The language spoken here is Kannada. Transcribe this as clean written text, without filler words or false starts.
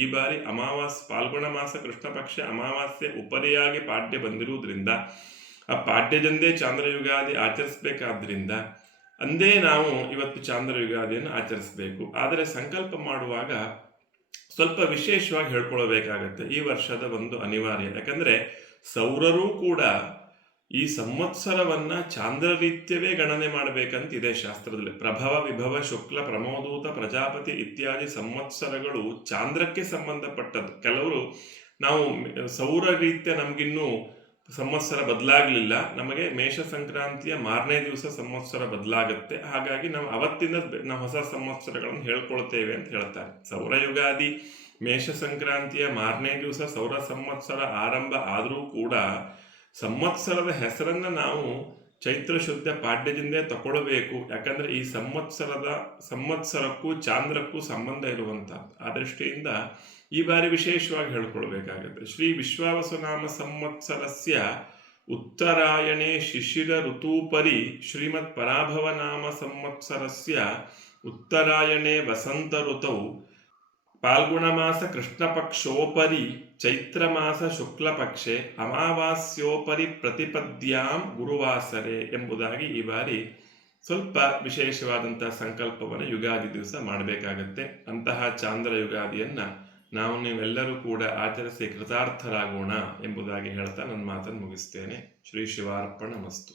ಈ ಬಾರಿ ಫಾಲ್ಗುಣ ಮಾಸ ಕೃಷ್ಣ ಪಕ್ಷ ಅಮಾವಾಸ್ಯೆ ಉಪರಿಯಾಗಿ ಪಾಡ್ಯ ಬಂದಿರುವುದರಿಂದ ಆ ಪಾಡ್ಯದಂದೇ ಚಾಂದ್ರ ಯುಗಾದಿ ಆಚರಿಸಬೇಕಾದ್ರಿಂದ ಅಂದೇ ನಾವು ಇವತ್ತು ಚಾಂದ್ರ ಯುಗಾದಿಯನ್ನು ಆಚರಿಸಬೇಕು. ಆದರೆ ಸಂಕಲ್ಪ ಮಾಡುವಾಗ ಸ್ವಲ್ಪ ವಿಶೇಷವಾಗಿ ಹೇಳ್ಕೊಳ್ಬೇಕಾಗತ್ತೆ. ಈ ವರ್ಷದ ಒಂದು ಅನಿವಾರ್ಯ, ಯಾಕಂದ್ರೆ ಸೌರರೂ ಕೂಡ ಈ ಸಂವತ್ಸರವನ್ನ ಚಾಂದ್ರ ರೀತ್ಯವೇ ಗಣನೆ ಮಾಡಬೇಕಂತಿದೆ ಶಾಸ್ತ್ರದಲ್ಲಿ. ಪ್ರಭವ ವಿಭವ ಶುಕ್ಲ ಪ್ರಮೋದೂತ ಪ್ರಜಾಪತಿ ಇತ್ಯಾದಿ ಸಂವತ್ಸರಗಳು ಚಾಂದ್ರಕ್ಕೆ ಸಂಬಂಧಪಟ್ಟದ್ದು. ಕೆಲವರು ನಾವು ಸೌರ ರೀತ್ಯ ನಮಗಿನ್ನೂ ಸಂವತ್ಸರ ಬದಲಾಗಲಿಲ್ಲ, ನಮಗೆ ಮೇಷ ಸಂಕ್ರಾಂತಿಯ ಮಾರನೇ ದಿವಸ ಸಂವತ್ಸರ ಬದಲಾಗುತ್ತೆ, ಹಾಗಾಗಿ ನಾವು ಅವತ್ತಿಂದ ನಾವು ಹೊಸ ಸಂವತ್ಸರಗಳನ್ನು ಹೇಳ್ಕೊಳ್ತೇವೆ ಅಂತ ಹೇಳ್ತಾರೆ. ಸೌರ ಯುಗಾದಿ ಮೇಷ ಸಂಕ್ರಾಂತಿಯ ಮಾರನೇ ದಿವಸ ಸೌರ ಸಂವತ್ಸರ ಆರಂಭ ಆದರೂ ಕೂಡ ಸಂವತ್ಸರದ ಹೆಸರನ್ನ ನಾವು ಚೈತ್ರ ಶುದ್ಧ ಪಾಡ್ಯದಿಂದೇ ತಗೊಳ್ಬೇಕು. ಯಾಕಂದ್ರೆ ಈ ಸಂವತ್ಸರಕ್ಕೂ ಚಾಂದ್ರಕ್ಕೂ ಸಂಬಂಧ ಇರುವಂತ ಆ ದೃಷ್ಟಿಯಿಂದ ಈ ಬಾರಿ ವಿಶೇಷವಾಗಿ ಹೇಳ್ಕೊಳ್ಬೇಕಾಗುತ್ತೆ. ಶ್ರೀ ವಿಶ್ವಾವಸುನಾಮ ಸಂವತ್ಸರಸ್ಯ ಉತ್ತರಾಯಣೆ ಶಿಶಿರ ಋತೂಪರಿ ಶ್ರೀಮತ್ ಪರಾಭವ ನಾಮ ಸಂವತ್ಸರಸ್ಯ ಉತ್ತರಾಯಣೆ ವಸಂತ ಋತೌ ಪಾಲ್ಗುಣ ಮಾಸ ಕೃಷ್ಣ ಪಕ್ಷೋಪರಿ ಚೈತ್ರ ಮಾಸ ಶುಕ್ಲ ಪಕ್ಷೆ ಅಮಾವಾಸ್ಯೋಪರಿ ಪ್ರತಿಪದ್ಯಾಂ ಗುರುವಾಸರೆ ಎಂಬುದಾಗಿ ಈ ಬಾರಿ ಸ್ವಲ್ಪ ವಿಶೇಷವಾದಂತಹ ಸಂಕಲ್ಪವನ್ನು ಯುಗಾದಿ ದಿವಸ ಮಾಡಬೇಕಾಗತ್ತೆ. ಅಂತಹ ಚಾಂದ್ರ ಯುಗಾದಿಯನ್ನ ನಾವು ನೀವೆಲ್ಲರೂ ಕೂಡ ಆಚರಿಸಿ ಕೃತಾರ್ಥರಾಗೋಣ ಎಂಬುದಾಗಿ ಹೇಳ್ತಾ ನನ್ನ ಮಾತನ್ನು ಮುಗಿಸ್ತೇನೆ. ಶ್ರೀ ಶಿವಾರ್ಪಣ ಮಸ್ತು.